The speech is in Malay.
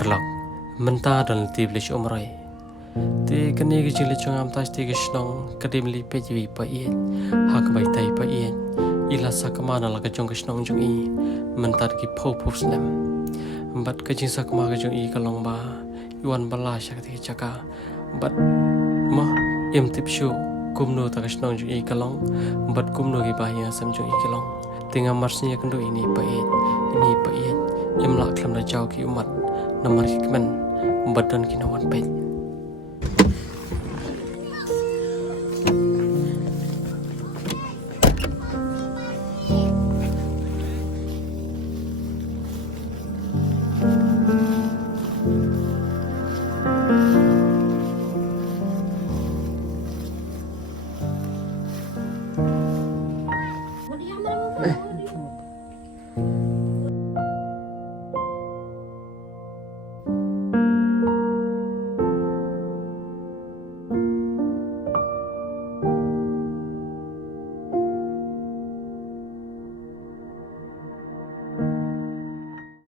marlok menta dan tiblis umrai te kene ke jile chungam tas te ke snong kadim li pe ji pa ye hak bai tai pa ye ila sakama na la ka chung ke snong jung i menta ki pho pho snem bat ka jing sakama ka jung i kalong ba yuan bala shak te chaka bat ma em tip shu kumno ta ka snong jung i kalong bat kumno ki ba ya sam jung i kalong tinga marsnya kendo ini pa ye em lak lam na jaw ki umat namar ki kmen badan ki nawan pe